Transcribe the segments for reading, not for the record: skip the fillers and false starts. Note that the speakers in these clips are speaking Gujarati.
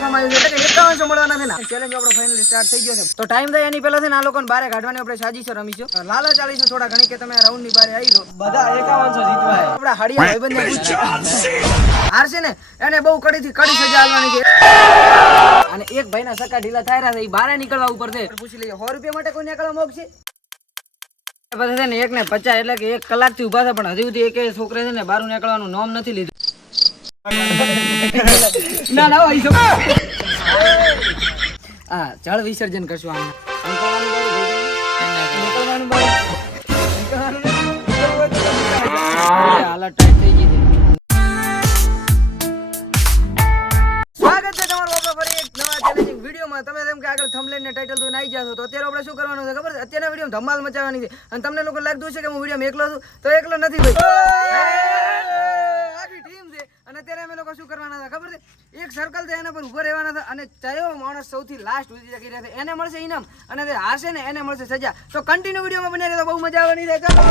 રાખવામાં આવ્યું છે એટલે કે 5100 મળવાના છે ને ચેલેન્જ આપણો ફાઇનલી સ્ટાર્ટ થઈ ગયો છે તો ટાઈમ થાય એની પહેલા છે ને આ લોકોને બારે કાઢવાની આપણે સાજીશો રમીશું લાલચ ચાલીશું થોડા ઘણી કે તમે આ રાઉન્ડ ની બારે આવી દો બધા 5100 જીતવા હે આપડા હડિયા ભાઈબંધને પૂછ્યું હારશે ને એને બહુ કડીથી કડી સજા આલવાની છે અને એક ભાઈના સકા ઢીલા થાય રહ્યા છે એ બારે નીકળવા ઉપર છે પૂછી લઈએ 100 રૂપિયા માટે કોઈ નીકળવા મોગશે પછી છે ને 1 ને 50 એટલે કે 1 કલાક થી ઉભા છે પણ હજી સુધી એક છોકરે છે ને બારું નીકળવાનું નામ નથી લીધું ના ના હોય છો હા જળ વિસર્જન કરશું આમ હાલા ટાઈમ થઈ ગઈ સ્વાગત છે તમારું આપણે ફરી એક નવા ચેલેન્જિંગ વિડીયોમાં તમે જેમ કે આગળ થંબનેલ ને ટાઇટલ જોઈને આવી જશો તો અત્યારે આપણે શું કરવાનું છે ખબર છે અત્યારના વિડીયો ધમાલ મચાવવાની છે અને તમને લોકો લાગતું છે કે હું વિડીયો એકલો છું તો એકલો નથી ભાઈ આખી ટીમ છે અને અત્યારે અમે લોકો શું કરવાના છે ખબર છે એક સર્કલ છે એના પર ઉભો રહેવાના છે અને ચાયો માણસ સૌથી લાસ્ટ સુધી જગી રહે એને મળશે ઇનામ અને જે હારશે ને એને મળશે સજા તો કન્ટિન્યુ વિડીયોમાં બની રહે તો બહુ મજા આવવાની છે ચાલો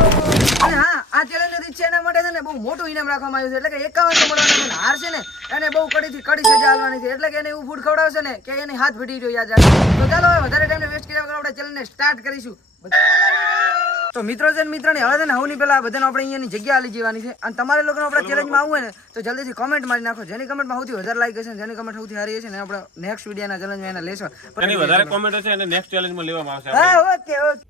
અને હા આ ચેલેન્જ છે એના માટે છે ને બહુ મોટું ઇનામ રાખવામાં આવ્યું છે એટલે કે 5100 મળવાના છે હારશે ને એને બહુ કડીથી કડી સજા આલવાની છે એટલે કે એને એવું ફૂડ ખવડાવશે ને કે એની હાથ ફીટી રહ્યો યાદ રાખજો તો ચાલો હવે વધારે ટાઈમ વેસ્ટ કર્યા વગર આપણે ચેલેન્જને સ્ટાર્ટ કરીશું તો મિત્રો છે ને મિત્રોની હવે છે ને હવની પહેલા બધાને આપણે અહીંયાની જગ્યા આલી જવાની છે અને તમારે લોકોને આપણા ચેલેન્જમાં આવવું હોય ને તો જલ્દીથી કોમેન્ટ મારી નાખો જેની કમેન્ટમાં સૌથી વધારે લાઈક હશે જેની કમેન્ટ સૌથી સારી હશે ને આપણે નેક્સ્ટ વિડીયોના ચેલેન્જમાં એને લેશો એની વધારે કોમેન્ટ હશે અને નેક્સ્ટ ચેલેન્જમાં લેવામાં આવશે હા ઓકે ઓકે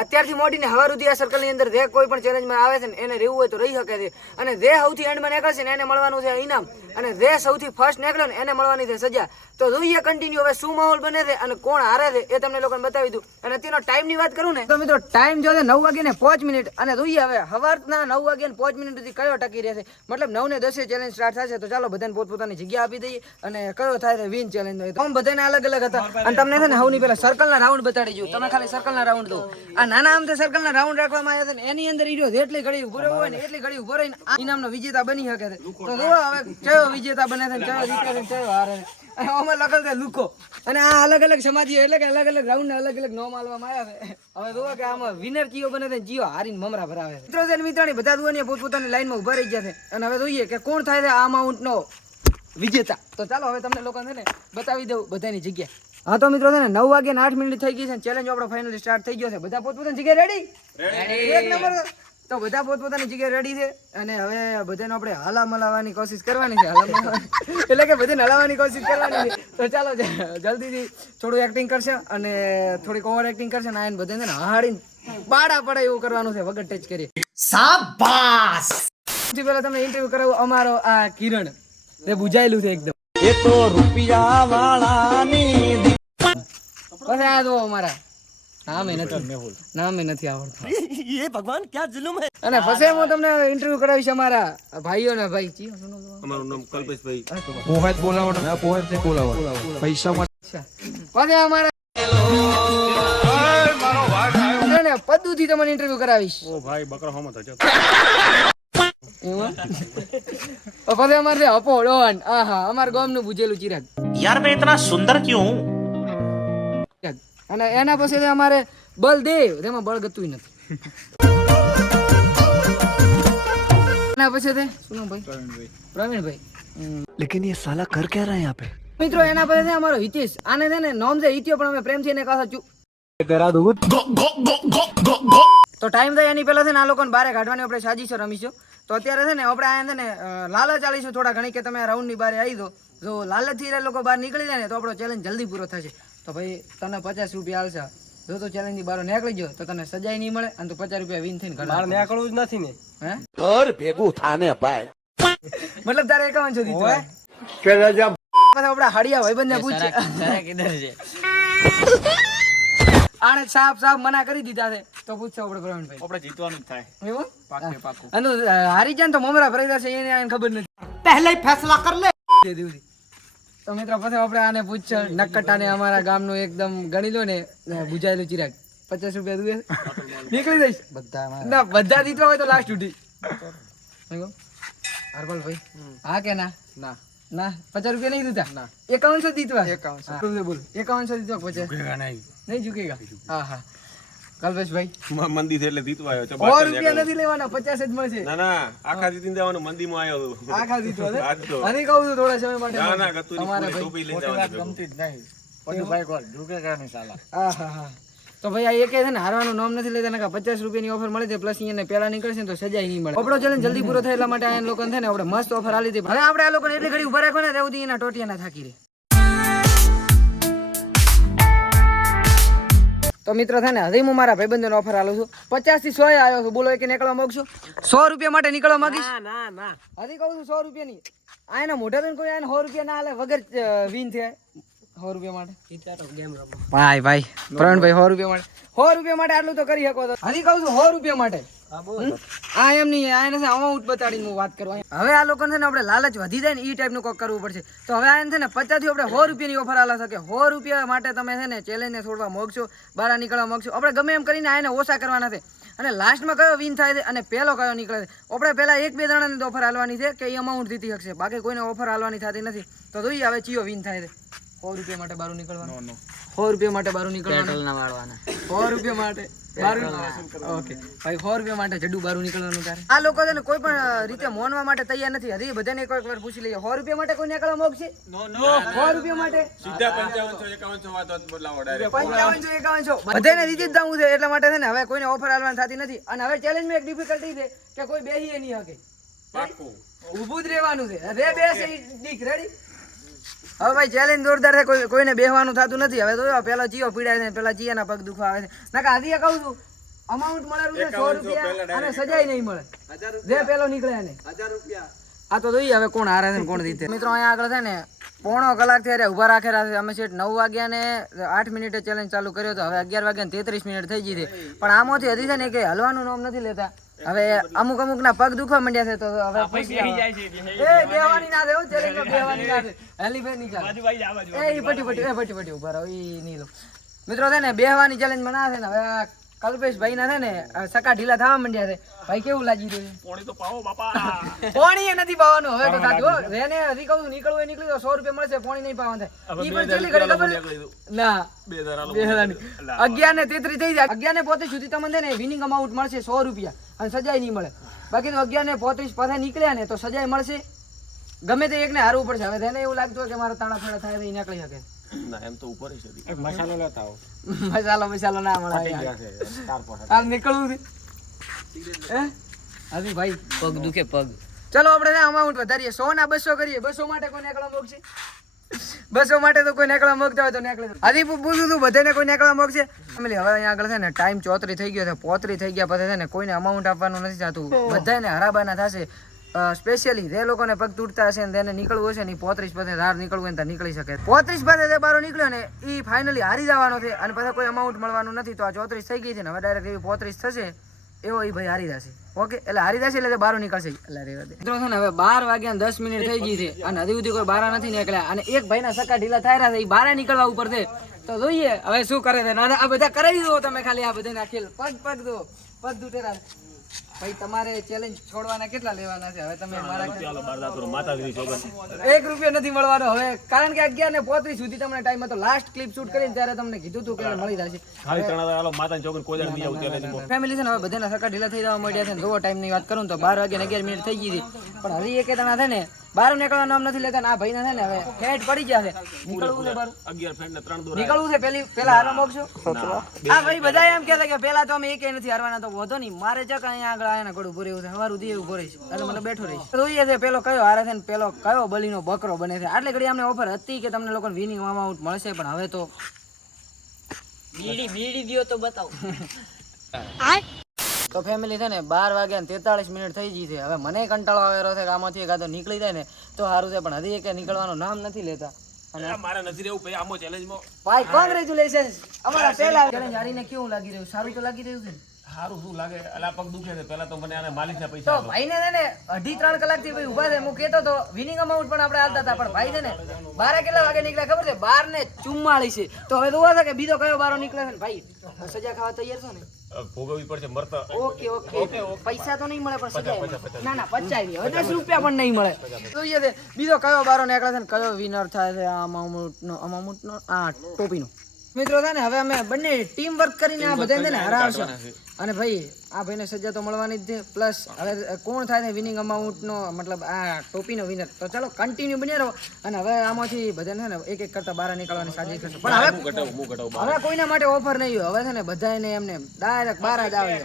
અત્યારથી મોડીને હવાર સુધી આ સર્કલની અંદર જે કોઈ પણ ચેલેન્જમાં આવે છે ને એને રહેવું હોય તો રહી શકે છે અને જે સૌથી એન્ડમાં નીકળશે ને એને મળવાનું છે ઇનામ અને જે સૌથી ફર્સ્ટ નીકળે ને એને મળવાની છે સજા તો જોઈએ કન્ટિન્યુ હવે શું માહોલ બને છે અને કોણ હારે છે એ તમને લોકોને બતાવી દઉં અને અત્યારનો ટાઈમની વાત કરું ને તો મિત્રો ટાઈમ જો છે 9:05 અને જોઈએ હવે સવારના 9:05 સુધી કયો ટકી રહેશે મતલબ 9 ને 10 ચેલેન્જ સ્ટાર્ટ થશે તો ચાલો બધાને પોતપોતાની જગ્યા આપી દઈએ અને કયો થાય છે વિન ચેલેન્જ હોય તો બધાને અલગ અલગ હતા અને તમને છે ને હવની પહેલા સર્કલના રાઉન્ડ બતાડી દઉં તમે ખાલી સર્કલના રાઉન્ડ દો આ નાના આમ તો સર્કલના રાઉન્ડ રાખવામાં આવ્યા છે ને એની અંદર ઈડો જેટલી ઘડી ઉભો રહ્યો હોય ને એટલી ઘડી ઉભો રહીને આ ઇનામનો વિજેતા બની શકે છે તો જો હવે કયો વિજેતા બને છે કયો જીતે છે કયો હારે છે આમાં લખેલ છે લુકો અને આ અલગ અલગ સમાધિઓ એટલે કે અલગ અલગ રાઉન્ડ અલગ અલગ નામ આલવામાં આવ્યા છે હવે જોવો કે આમાં વિનર કયો બને છે જીઓ હારીને મમરા ભરાવે છે મિત્રો છે મિત્રોની બધા દુવાની પોતપોતાની લાઈનમાં ઉભા રહી ગયા છે અને હવે જોઈએ કે કોણ થાય છે આ અમાઉન્ટનો વિજેતા તો ચાલો હવે તમને લોકો છે ને બતાવી દઉં બધાની જગ્યા હા તો મિત્રો છે ને 9:08 થઈ ગઈ છે ચેલેન્જ આપણો ફાઇનલી સ્ટાર્ટ થઈ ગયો છે બધા પોતપોતાની જગ્યાએ રેડી એક નંબર તો બધા પોતપોતાની જગ્યાએ રેડી છે અને હવે બધાને આપણે હાલા મલાવવાની કોશિશ કરવાની છે એટલે કે બધાને હલાવવાની કોશિશ કરવાની છે તો ચાલો જલ્દીથી થોડું એક્ટિંગ કરશે અને થોડીક ઓવર એક્ટિંગ કરશે ને બધાને હાડીને બાડા પડે એવું કરવાનું છે વગર ટચ કરીએ શાબાશ સૌથી પહેલા તમને ઇન્ટરવ્યુ કરાવું અમારો આ કિરણ તે બુજાયેલું છે એકદમ એ તો રૂપિયા વાળાની પછી આ જો અમારા નામે નથી આવડતું ये भगवान क्या जुल्म है અને પછી હું તમને ઇન્ટરવ્યુ કરાવીશ અમારા ભાઈઓ ને ભાઈ ચિયો અમારું નામ કલ્પેશભાઈ પોહેત બોલાવડ ના પોહેત ને બોલાવડ પૈસા પછી અમારા ને પદ્દુ થી તમને ઇન્ટરવ્યુ કરાવીશ ઓ ભાઈ બકરો હમત હજો પછી અમારે અપો ડોન આહા અમારા ગામ નું બુજેલું ચિરાગ यार मैं इतना सुंदर क्यों हूँ અને એના પછી અમારે બલદેવ તેમાં બળ ગતું નથી એના પછી શું નામ ભાઈ પ્રવીણભાઈ लेकिन ये साला कर क्या रहा है यहाँ पे મિત્રો એના પછી અમારો હિતેશ આને છે ને નામ છે હિત્યો પણ અમે પ્રેમથી એને કહા છું તો ટાઈમ થાય એની પહેલા છે ને આ લોકોને બારે કાઢવાની આપણે સાજીશો રમીશું તો અત્યારે છે ને આપણે આ છે ને લાલચ ચાલીશું થોડા ઘણી કે તમે આ રાઉન્ડની બારે આવી દો જો લાલચથી એ લોકો બહાર નીકળી જાય ને તો આપણો ચેલેન્જ જલ્દી પૂરો થશે તો ભાઈ તને 50 રૂપિયા આલશે જો તો ચેલેન્જની બહાર નીકળી ગયો તો તને સજાય નહીં મળે અને તું 50 રૂપિયા વિન થઈને ઘર નીકળવું જ નથી ને હે घर भेगू थाने भाई મતલબ તારે 5100 દીધું પછી આપડા હડિયા ભાઈબંધને પૂછે આને સાફ મના કરી દીધા છે તો પૂછો આપણે પ્રવીણભાઈ આપણે જીતવાનું જ થાય એવું પાક્કું અને હારી જાય તો મમરા ભરાઈ જશે એને આને ખબર નથી पहले ही फैसला कर ले તો મિત્રો પછી આપણે આને પૂછ નકટાને અમારા ગામનું એકદમ ગણી લો ને બુજાયેલું ચિરાગ 50 રૂપિયા દુએ નીકળી જઈશ બધા ના બધા જીતવા હોય તો લાસ્ટ સુધી હરબલ ભાઈ હા કે ના ના ના 50 રૂપિયા નહીં દીધા ના 5100 જીતવા 5100 બોલ 5100 જીતવા 50 નહીં ઝુકેગા હા હા કલ્પેશભાઈ મંદી છે એટલે જીતવા આવ્યો 100 રૂપિયા નથી લેવાના, 50 જ મળશે. ના ના આખા જીતીને જવાનું મંદીમાં આવ્યો હતો. આખા દીધો છે. આજ તો. અને કહું છું થોડા સમય માટે ના ના ગતુની તમારે પૂરી ટોપી લઈને જવાની ભેગું. આહાહા. તો ભાઈ આ એકે છે ને હારવાનું નામ નથી લેતા, નકા 50 રૂપિયાની ઓફર મળે છે, પ્લસ અહીંયા પેલા નીકળશે ને તો સજાય નહીં મળે. આપણો ચેલેન્જ જલ્દી પૂરો થાય એટલા માટે આ લોકોને છે ને આપણે મસ્ત ઓફર આલી હતી. હવે આપણે આ લોકોને એટલી ઘડી ઉભા રાખો ને ત્યાં સુધી એના ટોટિયા ના થાકી રહે. તો મિત્રો છે ને હજી હું મારા ભાઈબંધોને ઓફર આલું છું. 50 થી 100 આવ્યો છું. બોલો કે નીકળવા માંગશો? 100 રૂપિયા માટે નીકળવા માંગીશ? ના હજી કહું છું 100 રૂપિયા ની. આ એના મોઢા તો કોઈ આને 100 રૂપિયા ના આલે વગર વિન થાય. 100 રૂપિયા માટે ભાઈ ભાઈ પ્રવીણભાઈ 100 રૂપિયા માટે 100 રૂપિયા માટે આટલું તો કરી શકો. હજી કહું છું 100 રૂપિયા માટે. આ એમ નહીં, આ એને અમાઉન્ટ બતાડીને હું વાત કરવા. હવે આ લોકોને છે ને આપણે લાલચ વધી જાય ને એ ટાઈપનું કોક કરવું પડશે. તો હવે આ છે ને 50 થી આપણે 100 રૂપિયાની ઓફર આલા શકે. 100 રૂપિયા માટે તમે છે ને ચેલેન્જને છોડવા માંગશો, બહાર નીકળવા માંગશો. આપણે ગમે એમ કરીને આને ઓછા કરવાના છે અને લાસ્ટમાં કયો વિન થાય છે અને પહેલો કયો નીકળે છે. આપણે પહેલા 1-2 જણાને ઓફર આલવાની છે કે એ અમાઉન્ટ જીતી શકશે, બાકી કોઈને ઓફર આલવાની થતી નથી. તો જોઈએ હવે ચિયો વિન થાય છે. 100 રૂપિયા માટે બારું નીકળવાનું. 100 રૂપિયા માટે બારું નીકળવાનું. 100 રૂપિયા માટે ઓકે ભાઈ 100 રૂપિયા માટે જડ્ડુ બારું નીકળવાનું. તારે આ લોકો છે ને કોઈ પણ રીતે મોનવા માટે તૈયાર નથી. હજી બધાને એક વાર પૂછી લઈએ 100 રૂપિયા માટે કોઈ નીકળવા માંગશે? 100 રૂપિયા માટે સીધા 55 51 વાત બદલાવો ડાયરેક્ટ. 55 51 બધાને રીતિ જ જવું છે. એટલા માટે છે ને હવે કોઈને ઓફર આલવાની થતી નથી. અને હવે ચેલેન્જમાં એક ડિફિકલ્ટી છે કે કોઈ બેહીએ નહીં શકે, પાક્કું ઊભું જ રહેવાનું છે. રે બેસે ડીક રેડી. હવે ભાઈ ચેલેન્જ જોરદાર છે. કોઈને બેહવાનું થતું નથી. હવે તો પેલો ચિયો પીડાય છે, પેલા ચિયાના પગ દુખવા આવે છે. નકા હજી કહું છું અમાઉન્ટ મળેલું છે 100 રૂપિયા અને સજાય નહીં મળે. જે પેલો નીકળે એને 1000 રૂપિયા. આ તો જોઈએ હવે કોણ હારે છે કોણ જીતે. મિત્રો અહીંયા આગળ છે ને પોણો કલાક થી ઉભા રાખેલા છે. અમે સેટ 9 વાગ્યા ને 8 મિનિટે ચેલેન્જ ચાલુ કર્યો હતો. હવે 11 વાગ્યા ને 33 મિનિટ થઈ ગઈ છે, પણ આમાંથી હજી છે ને કે હલવાનું નામ નથી લેતા. હવે અમુક ના પગ દુખવા માંડ્યા છે. તો હવે બેહવાની ના છે, ચેલેન્જ બેહવાની ના છે. હેલીફેર ની ચાલે એ પટી ઉભા રહો ઈ નહીં લો. મિત્રો છે ને બેહવાની ચેલેન્જ માં ના છે ને હવે કલ્પેશભાઈ ના છે ને સકા ઢીલા થવા માંડ્યા છે. ભાઈ કેવું લાગી રહ્યું? પોણી તો પાવો બાપા. પોણી એ નથી પાવાનું. હવે તો સાચું રેને હજી કહું નીકળવું નીકળી તો 100 રૂપિયા મળશે. પોણી નહીં પાવાનું થાય. ઈ પણ ચેલી ઘડી ખબર ના 11 ને 33 થઈ જાય. 11 ને 35 સુધી તમને છે ને વિનિંગ અમાઉન્ટ મળશે 100 રૂપિયા અને સજાય નહીં મળે. બાકી તો 11 ને 35 પાછા નીકળ્યા ને તો સજાય મળશે. ગમે તે એકને હારવું પડશે. હવે તેને એવું લાગતું હોય કે મારા તાણા ફેડા થાય એ નીકળી શકે. ના એમ તો ઉપર છે. મસાલો લેતા આવો. મસાલો ના મળે. હાલ નીકળવું છે હે હજી ભાઈ પગ દુખે પગ. ચલો આપણે ને અમાઉન્ટ વધારીએ 100 ના 200 કરીએ. 200 માટે કોઈ નીકળવા માંગશે? 200 માટે તો કોઈ નીકળવા માંગતા હોય તો નીકળે. હજી પૂછું તું બધાને કોઈ નીકળવા માંગશે? ફેમિલી હવે અહીંયા આગળ છે ને ટાઈમ 34 થઈ ગયો છે. 35 થઈ ગયા પછી છે ને કોઈને અમાઉન્ટ આપવાનું નથી થતું. બધાને હરાબાના થશે. સ્પેશિયલી જે લોકોને પગ તૂટતા હશે ને તેને નીકળવું હશે ને 35 પછી ધાર નીકળવું હોય તો નીકળી શકે. 35 પછી જે બારો નીકળ્યો ને એ ફાઇનલી હારી જવાનો છે અને પછી કોઈ અમાઉન્ટ મળવાનું નથી. તો આ 34 થઈ ગઈ છે ને હવે ડાયરેક્ટ એવી 35 થશે એવો એ ભાઈ હારી જશે. ઓકે એટલે હારી જશે એટલે બારો નીકળશે. એટલે રેવા દે મિત્રો છે ને હવે 12 વાગ્યા 10 મિનિટ થઈ ગઈ છે અને હજી સુધી કોઈ બારા નથી નીકળ્યા અને એક ભાઈના સકા ઢીલા થાય રહ્યા છે. એ બારે નીકળવા ઉપર છે. તો જોઈએ હવે શું કરે છે. ના આ બધા કરાવી દો તમે. ખાલી આ બધા નાખેલ પગ દો પગ દૂટેરા. ભાઈ તમારે ચેલેન્જ છોડવાના કેટલા લેવાના છે? હવે તમે મારા 1 રૂપિયા નથી મળવાનો હવે, કારણ કે 11 ને 35 સુધી તમને ટાઈમ હતો. લાસ્ટ ક્લિપ શૂટ કરીને ત્યારે તમને કીધું હતું કે મળી જશે. ફેમિલી છે ને હવે બધાના સકા ઢીલા થઈ જવા મળ્યા છે. જોવો ટાઈમ ની વાત કરું તો 12 વાગ્યા 11 મિનિટ થઈ ગઈ છે પણ હજી એક જણા છે ને બહાર નીકળવા નામ નથી લેતા. આ ભાઈ છે ને હવે ફેટ પડી ગયા છે. નીકળવું છે બાર 11 ફ્રેન્ડ ને 3 દોરા નીકળવું છે. પેલા હારવા માંગશો? હા ભાઈ બધા એમ કહેતા કે પેલા તો અમે એકે નથી હારવાના. તો વધો નહીં મારે ચક અહીંયા આગળ આયા ઘડું પૂરે એવું છે. હવારું દી એવું પૂરે છે એટલે મને બેઠો રહીશ. જોઈએ છે પેલો કયો હારે છે ને પેલો કયો બલીનો બકરો બને છે. આટલી ઘડી અમને ઓફર હતી કે તમને લોકોને વિનિંગ અમાઉન્ટ મળશે પણ હવે તો બીડી દિયો તો બતાવો. તો ફેમિલી છે ને 12 વાગ્યા 43 મિનિટ થઈ ગઈ છે. હવે મને કંટાળો આવેલો છે કે આમાંથી એકાદો નીકળી જાય ને તો સારું છે પણ હજી એક નીકળવાનું નામ નથી લેતા. અને મારા નથી રહેવું ભાઈ આમો ચેલેન્જમાં. ભાઈ કોંગ્રેચ્યુલેશન્સ અમારા પહેલા ચેલેન્જ હારીને કેવું લાગી રહ્યું? સારું તો લાગી રહ્યું છે ને? સારું શું લાગે? અલા પગ દુખે છે. પહેલા તો મને આને માલિશના તો પૈસા ભાઈને છે ને 2.5-3 કલાકથી ભાઈ ઊભા છે. હું કહેતો તો વિનિંગ અમાઉન્ટ પણ આપણે હાલતા હતા પણ ભાઈ છે ને 12 કેટલા વાગે નીકળ્યા ખબર છે? 12:44 છે. તો હવે જોવા છે કે બીજો કયો બારો નીકળે છે ને ભાઈ સજા ખાવા તૈયાર છો ને? ભોગવવી પડશે મરતા. ઓકે પૈસા તો નહીં મળે પણ સજા ના 50 નહીં. હવે 10 રૂપિયા પણ નહીં મળે. જોઈએ છે બીજો કયો બારો નીકળે છે ને કયો વિનર થાય છે આ અમાઉન્ટનો આ ટોપીનો. મિત્રો છે ને હવે અમે બંને ટીમ વર્ક કરીને આ બધાને છે ને હરાવશું. અને ભાઈ આ ભાઈને સજા તો મળવાની જ છે. પ્લસ હવે કોણ થાય ને વિનિંગ અમાઉન્ટનો મતલબ આ ટોપીનો વિનર. તો ચાલો કન્ટિન્યુ બની રહો. અને હવે આમાંથી બધાને છે ને એક એક કરતા બહાર નીકળવાની સાજિશ થશે. પણ હવે કોઈના માટે ઓફર નહીં હોય. હવે છે ને બધાને એમને ડાયરેક્ટ બહાર જ આવે.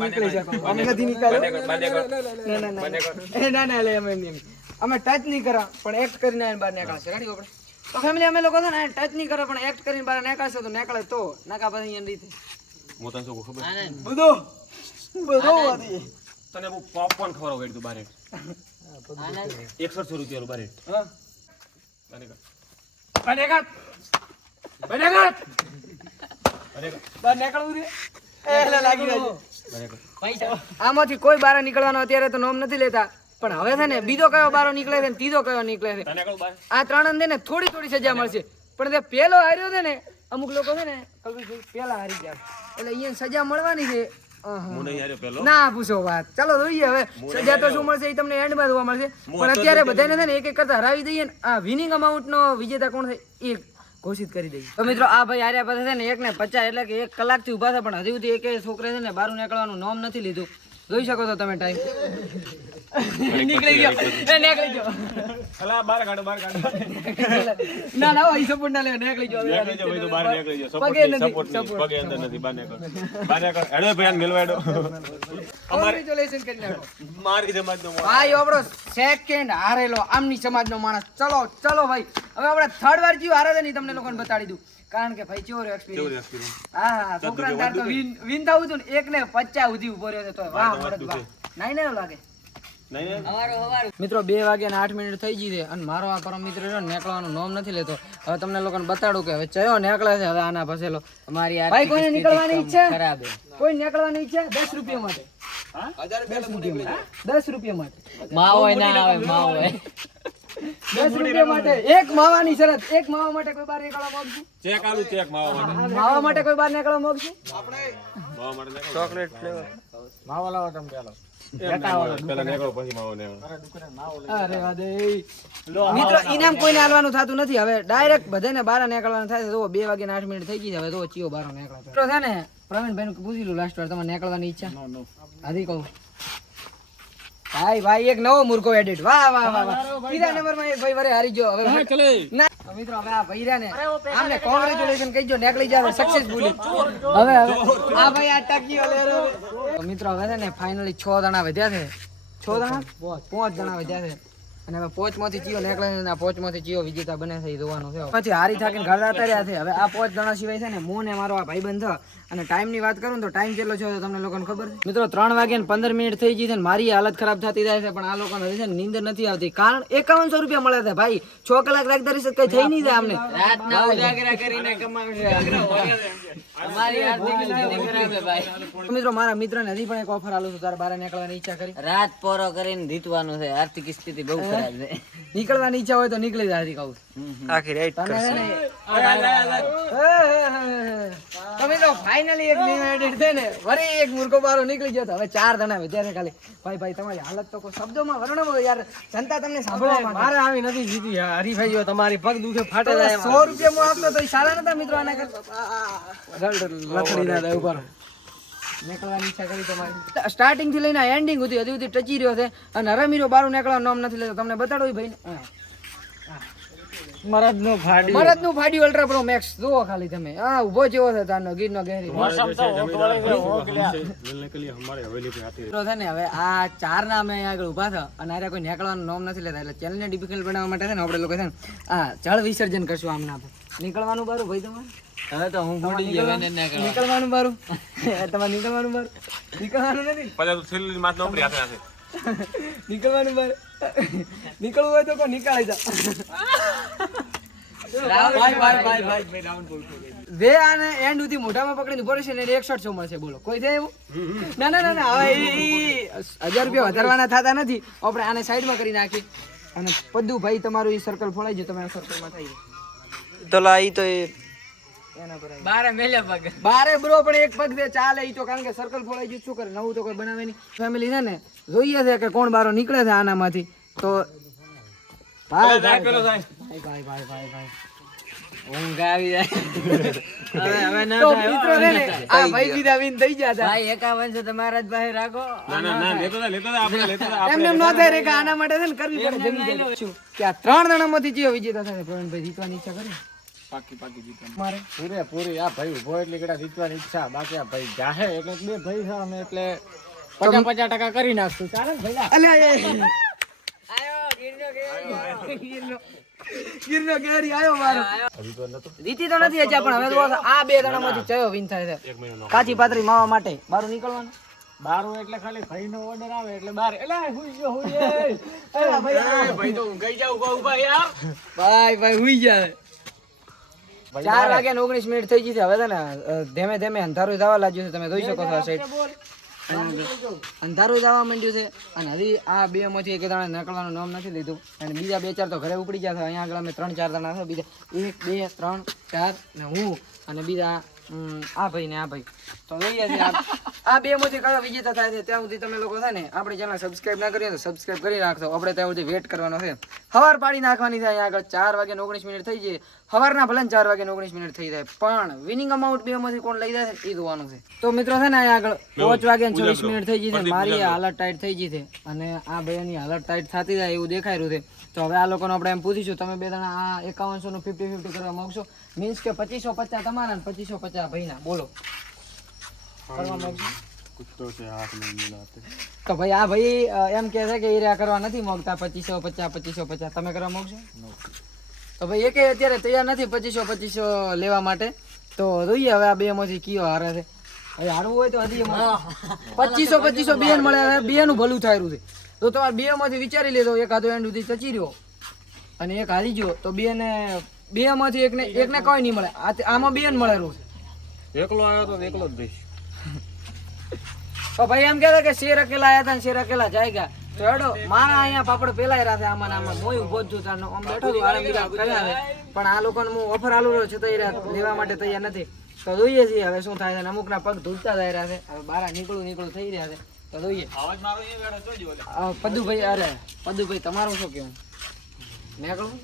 નીકળી શકો. અમે નથી નીકળ્યો. ના લે અમે ટચ નહીં કરા પણ એક્ટ કરીને બહાર નીકળશે. રેડી આપણે તો ફેમિલી અમે લોકો છે ને ટચ નહીં કરે પણ એક્ટ કરીને બહાર નીકળશે તો નીકળે તો નાકા પછી અહીંયા રીતે હું તને શું ખબર બધો તને બહુ પોપકોર્ન ખવડાવ ગઈ તું બારે 100 રૂપિયાનું બારે આમાંથી કોઈ બાર નીકળવાનો અત્યારે તો નોમ નથી લેતા. પણ હવે છે ને બીજો કયો બારો નીકળે છે ને ત્રીજો કયો નીકળે છે. આ ત્રણ ને થોડી થોડી સજા મળશે. પણ જે પેલો હાર્યો છે ને અમુક લોકો છે ને કલ્પેશભાઈ પેલા હારી ગયા એટલે અહીંયા સજા મળવાની છે. ના પૂછો વાત. ચાલો જોઈએ હવે સજા તો શું મળશે એ તમને એન્ડમાં જોવા મળશે. પણ અત્યારે બધાને છે ને એક એક કરતા હરાવી દઈએ ને આ વિનિંગ અમાઉન્ટ નો વિજેતા કોણ થાય એ ઘોષિત કરી દઈએ. તો મિત્રો આ ભાઈ હાર્યા પછી છે ને 1 ને 50 એટલે કે 1 કલાકથી ઉભા હતા પણ હજી સુધી એક છોકરે છે ને બહાર નીકળવાનું નામ નથી લીધું. જોઈ શકો છો તમે ટાઈમ નીકળી ગયો. અલા બાર કાઢો ના ભાઈ સપોર્ટ ના લે નીકળી ગયો. ભાઈ તો બહાર નીકળી જાવ સપોર્ટ પગે અંદર નથી બહાર નીકળ હેડો ભાઈ મેલવા હેડો કોંગ્રેચ્યુલેશન કરી નાખો. મારી સમાજનો ભાઈ આપણો સેકન્ડ હારેલો આમની સમાજનો માણસ. ચલો ભાઈ હવે આપણે થર્ડ વાર જીવ હારે છે ને તમને લોકોને બતાડી દઉં. કારણ કે ભાઈ ચોર એક્સપીરિયન્સ. હા છોકરા તાર તો વિન થવું હતું ને 1 ને 50 સુધી ઉભો રહ્યો તો વાહ મરદ વાહ. નહીં લાગે મિત્રો 2 વાગ્યા ને 8 મિનિટ થઈ ગઈ છે અને મારો આ પરમ મિત્ર છે નીકળવાનું નામ નથી લેતો. હવે તમને લોકોને બતાડું કે હવે ચયો નીકળે છે. હવે આના ફસેલો અમારી ભાઈ કોઈને નીકળવાની ઈચ્છા ખરાબ કોઈ નીકળવાની ઈચ્છા 10 રૂપિયા માટે 10 રૂપિયા માટે માવો ના આવે માવો 10 રૂપિયા માટે એક માવાની શરત. એક માવા માટે કોઈ બાર નીકળવા માંગશે? ચેક આલુ ચેક માવા માટે કોઈ બાર નીકળવા માંગશે? ચોકલેટ ફ્લેવર માવો લાવો તમે પેલો. પેલા નીકળો પછી માવો ને અરે વાદે મિત્રો ઇનામ કોઈને આલવાનું થતું નથી. હવે ડાયરેક્ટ બધાને બાર નીકળવાનું થાય છે. તો 2 વાગ્યા ને 8 મિનિટ થઈ ગઈ છે. હવે તો ચિયો બાર નીકળે મિત્રો છે ને પ્રવીણભાઈ નું પૂછી લું લાસ્ટ વાર તમારે નીકળવાની ઈચ્છા હાથી કહું ભાઈ એક નવો મૂર્ખો એડિટ. વાહ ત્રીજા નંબર માં એક ભાઈ વરે હારી ગયો. હવે ના મિત્રો હવે આ ભૈરા ને આમને કોંગ્રેચ્યુલેશન કહીજો નીકળી જાવ સક્સેસફુલી. હવે આ ભાઈ આ ટકી લેરો. તો મિત્રો હવે છે ને ફાઇનલી 6 જણા વધ્યા છે. 6 જણા 5 જણા વધ્યા છે. અને હવે પોચમાંથી ચિયો નીકળે છે. આ પોચમાંથી ચિયો વિજેતા બને છે એ જોવાનું છે. પછી હારી થાકીને ઘર જતા રહ્યા છે. હવે આ 5 જણા સિવાય છે ને મો ને મારો આ ભાઈબંધ છે. અને ટાઈમ ની વાત કરું તો ટાઈમ કેટલો છે તમને લોકોને ખબર છે મિત્રો 3 વાગ્યા ને 15 મિનિટ થઈ ગઈ છે. મારી હાલત ખરાબ થતી જાય છે પણ આ લોકોને છે ને નીંદર નથી આવતી. કારણ 5100 રૂપિયા મળે છે ભાઈ. 6 કલાક રાખતા રહીશ કઈ થઈ નહીં જાય અમને. રાતના ઉજાગરા કરીને કમાવશે. મિત્રો મારા મિત્રને હજી પણ એક ઓફર આલું છું. તારે બહાર નીકળવાની ઈચ્છા કરી રાત પોરો કરીને જીતવાનું છે. આર્થિક સ્થિતિ બહુ ખરાબ છે. નીકળવાની ઈચ્છા હોય તો નીકળી જાય કહું આખી રાઈટ તમે તો ફાઇનલી એક એડિટ છે ને વરી એક મૂર્ખો બારો નીકળી ગયો. હવે 4 જણા વધ્યા છે ખાલી. ભાઈ તમારી હાલત તો કોઈ શબ્દોમાં વર્ણવો યાર. જનતા તમને સાંભળવા મારે આવી નથી જીતી હરીફાઈઓ તમારી પગ દુખે ફાટે જાય. 100 રૂપિયા માં આપતો તો સારા નતા મિત્રો. આના લથડી ના દે ઉપર નીકળવાની ઈચ્છા કરી તમારી. સ્ટાર્ટિંગ થી લઈને એન્ડિંગ સુધી હજી સુધી ટચી રહ્યો છે. અને હરામીરો બારું નીકળવાનું નામ નથી લેતો. તમને બતાડો ભાઈ મરદનું ફાડ્યું અલ્ટ્રા પ્રો મેક્સ જુઓ ખાલી તમે. આ ઉભો જેવો છે તારનો ગીરનો ગહેરી છે ને. હવે આ 4 ના અમે આગળ ઉભા હતા અને આરે કોઈ નીકળવાનું નામ નથી લેતા. એટલે ચેનલને ડિફિકલ્ટ બનાવવા માટે છે ને આપણે લોકો છે ને આ જળ વિસર્જન કરશું આમના. નીકળવાનું બારું ભાઈ તમારે હવે તો હું ભૂલી ગયો એને નીકળવાનું બારું. તમારે નીકળવાનું બારું નીકળવાનું નથી. પછી તું છેલ્લી માથ નો ઉપરી હાથે નીકળવાનું બાર નીકળવું હોય તો કોઈ નીકળી જા. જે આને એન્ડ સુધી મોઢામાં પકડીને ઉભો રહેશે ને એને 100 મળશે. બોલો કોઈ થાય એવું? ના હવે 1000 રૂપિયા વધારવાના થતા નથી. આપણે આને સાઈડમાં કરી નાખી અને પદ્દુ ભાઈ તમારું એ સર્કલ ફોલાઈ ગયું. તમે આ સર્કલમાં થઈ બારે બ્રો પણ એક પગ દે ચાલે. ઈ તો કારણ કે સર્કલ ફોલાઈ ગયું શું કરે નવું તો કોઈ બનાવે નહીં. ફેમિલી છે ને જોઈએ છે કે કોણ બારો નીકળે છે આનામાંથી. તો ભાઈ ઊંઘ આવી જાય હવે ન તો થાય હો, મિત્રો હવે છે ને ન થાય. આ ભાઈ બીજા વિન થઈ ગયા હતા. ભાઈ 51 છે તમારા જ પાસે રાખો ના લેતો તા આપણે લેતો તા એમને એમ ન થાય રે કે આના માટે છે ને કરવી પડે જમી જાય. શું કે આ 3 જણામાંથી ચિયો વિજેતા થાય પ્રવીણભાઈ જીતવાની ઈચ્છા કરી પાકી જીતવાનું મારે પૂરેપૂરી આ ભાઈ ઉભો એટલે કેડા જીતવાની ઈચ્છા બાકી આ ભાઈ જાહે એટલે બે ભાઈ છે અમે એટલે 50% કરી નાખશું ચાલે ને ભાઈ અલ્યા ગીરનો કેરી આયો મારો જીતી તો નથી હજી પણ હવે તો આ બે જણામાંથી ચયો વિન થાય છે કાચી પાતરી માવા માટે બારું નીકળવાનું બારું એટલે ખાલી ભાઈ નો ઓર્ડર આવે એટલે બાર એટલે હુઈ ગયો ભાઈ તો ઊંઘાઈ જાવ ઉભા યાર ભાઈ હુઈ જાય 4 વાગ્યા ને 19 મિનિટ થઈ ગઈ છે હવે છે ને ધીમે ધીમે અંધારું જવા લાગ્યું છે તમે જોઈ શકો છો આ સાઈડ અંધારું જવા માંડ્યું છે અને હવે આ બે માંથી એક દાણા નીકળવાનું નામ નથી લીધું અને બીજા 2-4 તો ઘરે ઉપડી ગયા છે અહીંયા આગળ અમે 3-4 દાણા છે બીજા 1 2 3 4 ને હું અને બીજા આ ભાઈ ને આ ભાઈ તો જોઈએ છે આ બે માંથી કયો વિજેતા થાય છે ત્યાં સુધી તમે લોકો છે ને આપણી ચેનલ સબસ્ક્રાઇબ ના કરીએ તો સબસ્ક્રાઇબ કરી રાખજો આપણે ત્યાં સુધી વેટ કરવાનો છે સવાર પાડી નાખવાની છે અહીંયા આગળ 4 વાગે 19 મિનિટ થઈ જાય સવારના ભલે 4 વાગે 19 મિનિટ થઈ જાય પણ વિનિંગ અમાઉન્ટ બે માંથી કોણ લઈ જાય છે એ જોવાનું છે તો મિત્રો છે ને અહીંયા આગળ 5 વાગે 24 મિનિટ થઈ ગઈ છે મારી હાલત ટાઈટ થઈ ગઈ છે અને આ ભાઈની હાલત ટાઈટ થતી જાય એવું દેખાઈ રહ્યું છે તો હવે આ લોકોને આપણે એમ પૂછીશું તમે બે જણા આ 5100 નું 50-50 કરવા માંગશો મીન્સ કે 2550 તમારા ને 2550 ભાઈના બોલો કરવા માંગશો કુત્તો છે હાથ નહીં મિલાતે તો ભાઈ આ ભાઈ એમ કહે છે કે એ કરવા નથી માંગતા 2550 તમે કરવા માંગશો તો ભાઈ એકે અત્યારે તૈયાર નથી 2500 લેવા માટે તો જોઈએ હવે આ બે માંથી કયો હારે છે હવે હારવું હોય તો હજી 2500 બે મળે હવે બે નું ભલું થાય છે તો તમારે બે માંથી વિચારી લેજો એક આધો એન્ડ સુધી ચચી રહ્યો અને એક હારી ગયો તો બે માંથી એકને કોઈ નહીં મળે આમાં બે ને મળે રોજ એકલો આવ્યો તો એકલો જ જઈશ તો ભાઈ એમ કહેતા કે શેર અકેલા આયા હતા ને શેર અકેલા જાય ગયા તો હેડો મારા અહીંયા પાપડ પેલાય રાતે આમાં ને આમાં મોય ઉભો જ છું તારનો આમ બેઠો છું આરામ બીજા કર્યા છે પણ આ લોકોને હું ઓફર આલુ રહ્યો છતાં લેવા માટે તૈયાર નથી તો જોઈએ છીએ હવે શું થાય છે અમુકના પગ ધૂલતા જાય રહ્યા છે હવે બહાર નીકળું થઈ રહ્યા છે તો જોઈએ અવાજ મારો અહીંયા બેઠો જોજો ઓલે પદુભાઈ અરે પદુભાઈ તમારું શું કહેવું નીકળવું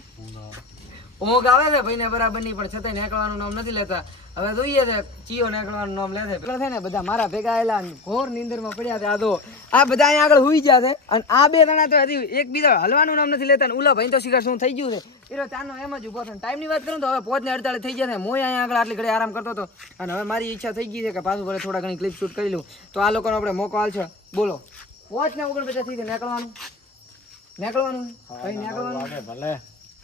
ઊંઘ આવે છે ભાઈને બરાબર નહીં પણ છતાંય નીકળવાનું નામ નથી લેતા હવે જોઈએ છે ચિયો નીકળવાનું નામ લે છે પેલા છે ને બધા મારા ભેગા આવેલા ઘોર નીંદરમાં પડ્યા છે આ બધા અહીંયા આગળ હુઈ ગયા છે અને આ બે જણા તો હજી એકબીજા હલવાનું નામ નથી લેતા ને ઉલા ભાઈ તો શિકાર શું થઈ ગયું છે એનો ચારનો એમ જ ઉભો થયો ટાઈમની વાત કરું તો હવે 5:48 થઈ ગયા છે મોય અહીંયા આગળ આટલી ઘડી આરામ કરતો હતો અને હવે મારી ઈચ્છા થઈ ગઈ છે કે પાછું ઘરે થોડા ઘણી ક્લિપ શૂટ કરી લઉં તો આ લોકોનો આપણે મોકો આલ છે બોલો 5:49 થઈ નીકળવાનું ભાઈ નીકળવાનું ભલે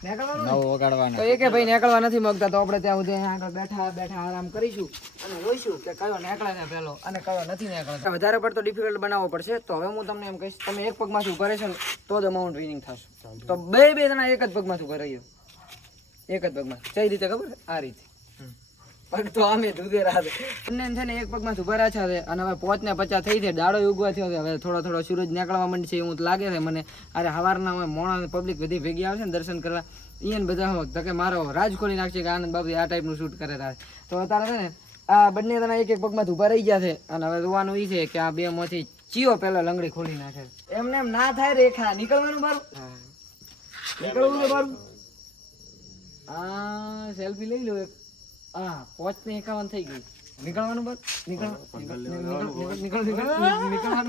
નીકળવાનું નવ વગાડવાના તો એકે ભાઈ નીકળવા નથી માંગતા તો આપણે ત્યાં સુધી અહીંયા આગળ બેઠા આરામ કરીશું અને જોઈશું કે કયો નીકળે છે પહેલો અને કયો નથી નીકળતો વધારે પડતો ડિફિકલ્ટ બનાવવો પડશે તો હવે હું તમને એમ કહીશ તમે એક પગમાંથી ઉભા રહેશો ને તો જ અમાઉન્ટ વિનિંગ થશે તો બે જણા એક જ પગમાંથી ઉભા રહીયો એક જ પગમાં કઈ રીતે ખબર આ રીતે પગ તો આમે ધુધેરા છે બંને છે ને એક પગમાંથી ઉભા રહ્યા છે અને હવે 5:50 થઈ છે દાડો ઉગવા થયો છે હવે થોડો સૂરજ નીકળવા માંડી છે એવું લાગે છે મને અરે સવારના મોણા પબ્લિક બધી ભેગી આવે છે ને દર્શન કરવા અહીંયા બધા ધકે મારો રાજ ખોલી નાખશે કે આનંદ બાબુ આ ટાઈપનું શૂટ કરે રહ્યા તો અત્યારે છે ને આ બંને જણા એક પગમાંથી ઉભા રહી ગયા છે અને હવે જોવાનું એ છે કે આ બે માંથી ચિયો પેલો લંગડી ખોલી નાખે એમને એમ ના થાય રેખા નીકળવાનું બારું નીકળવું છે બારું આ સેલ્ફી લઈ લો એક હા 5:51 થઈ ગઈ નીકળવાનું બાર નીકળવાનું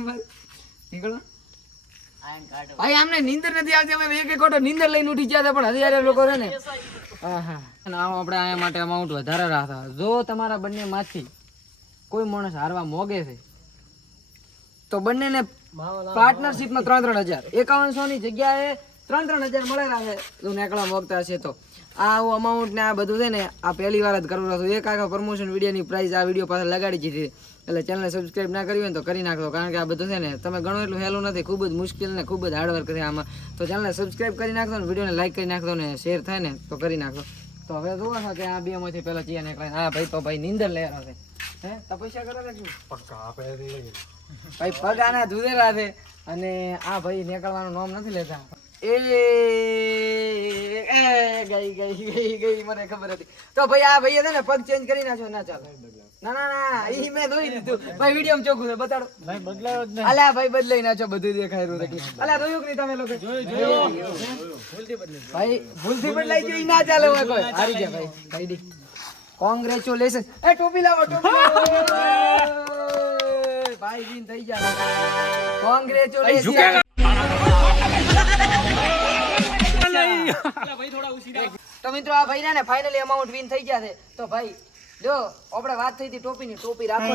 બાર નીકળવા ભાઈ આમને નીંદર નથી આવતી અમે એક ખોટો નીંદર લઈને ઉઠી ગયા હતા પણ હજારે લોકો છે ને હા અને આપણે આયા માટે અમાઉન્ટ વધારે રાખતા જો તમારા બંને માંથી કોઈ માણસ હારવા મોગે છે તો બંનેને પાર્ટનરશિપમાં 3-3000 5100 ની જગ્યાએ 3-3000 મળેલા છે જો નીકળવા મોગતા હશે તો આ અમાઉન્ટ ને આ બધું છે ને આ પહેલી વાર જ કરવું હતું એક આખા પ્રમોશન વિડીયોની પ્રાઇસ આ વિડીયો પાસે લગાડી દીધી એટલે ચેનલને સબસ્ક્રાઇબ ના કરી હોય તો કરી નાખો કારણ કે આ બધું છે ને તમે ગણો એટલું હેલું નથી ખૂબ જ મુશ્કેલ ને ખૂબ જ હાર્ડવર્ક છે આમાં તો ચેનલને સબસ્ક્રાઇબ કરી નાખો ને વિડીયોને લાઈક કરી નાખો ને શેર થાય ને તો કરી નાખો તો હવે જોવો છો કે આ બે માંથી પેલા ચિયા નીકળે હા ભાઈ તો ભાઈ નીંદર લેવાનો છે હે તપસ્યા કરો ને શું ભાઈ પગ આના ધુધેલા છે અને આ ભાઈ નીકળવાનું નામ નથી લેતા ગઈ મને ખબર હતી તો ભાઈ આ ભાઈ છે ને પગ ચેન્જ કરી નાખ્યો ના ચાલે ના ઈ મેં જોઈ લીધું ભાઈ વિડીયો ચોખ્ખું છે બતાડો ભાઈ બદલાયો જ નહીં. અલ્યા ભાઈ બદલાઈ નાખ્યો બધું દેખાય રહ્યું છે અલ્યા જોયું કે નહીં તમે લોકો ભાઈ ભૂલથી બદલાઈ ગયો ઈ ના ચાલે હોય કોઈ હારી ગયા ભાઈ ભાઈ કોંગ્રેચ્યુલેશન એ ટોપી લાવો ભાઈ વિન થઈ ગયા કોંગ્રેચ્યુલેશન તો મિત્રો આ ભાઈ ને ફાઇનલી અમાઉન્ટ વિન થઈ ગયા છે તો ભાઈ જો આપણે વાત થઈ હતી ટોપીની ટોપી રાખો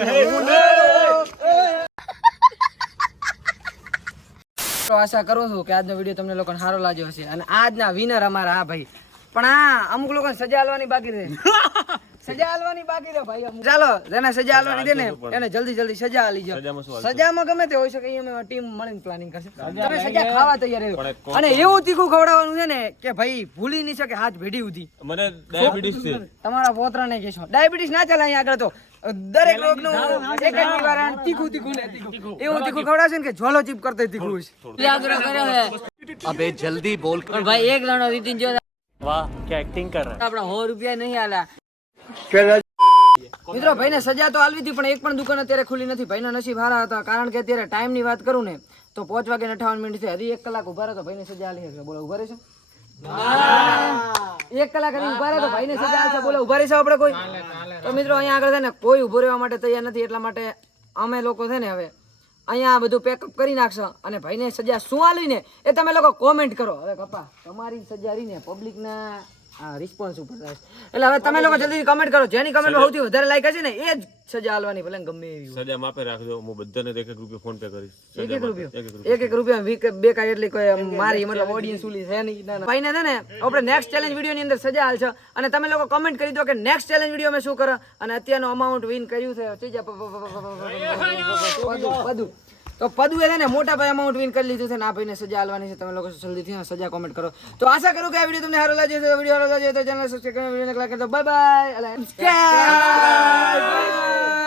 તો આશા કરું છું કે આજનો વિડીયો તમને લોકોને સારો લાગ્યો હશે અને આજના વિનર અમારા આ ભાઈ પણ આ અમુક લોકોને સજા આલવાની બાકી છે સજા આલવાની બાકી છે ભાઈ અમુક. ચાલો જેને સજા આલવાની છે ને એને જલ્દી સજા આલી જાઓ સજામાં ગમે તે હોય શકે ઈ અમે ટીમ મળીને પ્લાનિંગ કરશે તમે સજા ખાવા તૈયાર રહેજો અને એવું તીખું ખવડાવવાનું છે ને કે ભાઈ ભૂલી નહીં શકે હાથ ભેડી ઉધી મને ડાયાબિટીસ છે તમારા પોતરાને કહેશો ડાયાબિટીસ ના ચાલે અહીંયા આગળ તો દરેક રોગનું એક જ નિવારણ તીખું ને તીખું એવું તીખું ખવડાવશે ને કે ઝોલો ચીપ કરતે તીખું છે આગ્રહ કર્યો છે अबे जल्दी बोल પણ ભાઈ એક જણો રીતિન જો વાહ કે એક્ટિંગ કર રહા આપડા 100 રૂપિયા નહીં આલા મિત્રો ભાઈને સજા તો આલવી હતી પણ એક પણ દુકાન અત્યારે ખુલ્લી નથી ભાઈના નસીબ હારા હતા કારણ કે અત્યારે ટાઈમ ની વાત કરું ને તો 5:58 છે હજી 1 કલાક ઉભા રહો તો ભાઈને સજા આલી હશે બોલો ઉભા રહેશો 1 કલાક હજી ઉભા રહો તો ભાઈને સજા આલશે બોલો ઉભા રહેશો આપણે કોઈ તો મિત્રો અહીંયા આગળ છે ને કોઈ ઉભો રહેવા માટે તૈયાર નથી એટલા માટે અમે લોકો છે ને હવે અહીંયા બધું પેકઅપ કરી નાખશો અને ભાઈને સજા શું આલી ને એ તમે લોકો કોમેન્ટ કરો હવે પપ્પા તમારી સજા રીને પબ્લિકના રિસ્પોન્સ ઉપર થાય એટલે હવે તમે લોકો જલ્દી કમેન્ટ કરો જેની કમેન્ટ સૌથી વધારે લાઈક હશે ને એ જ સજા આલવાની ભલે ગમે એવી હોય. સજા માપે રાખજો હું બધાને 1 રૂપિયો ફોન પે કરીશ એક રૂપિયા બે કાંઈ એટલી કોઈ મારી મતલબ ઓડિયન્સ ઉલી છે નહીં ભાઈને છે ને આપણે નેક્સ્ટ ચેલેન્જ વિડીયો ની અંદર સજા આલશે અને તમે લોકો કમેન્ટ કરી દો કે નેક્સ્ટ ચેલેન્જ વિડીયો મેં શું કરો અને અત્યારનો અમાઉન્ટ વિન કર્યું છે બધું તો પદુ એ છે ને મોટા ભાઈ અમાઉન્ટ વિન કરી લીધું છે ને આ ભાઈને સજા આલવાની છે તમે લોકો જલ્દીથી સજા કોમેન્ટ કરો તો આશા કરું કે આ વિડીયો તમને સારો લાગ્યો છે વિડીયો સારો લાગ્યો તો ચેનલ સબસ્ક્રાઇબ કરીને વિડીયોને લાઈક કરી દો બાય બાય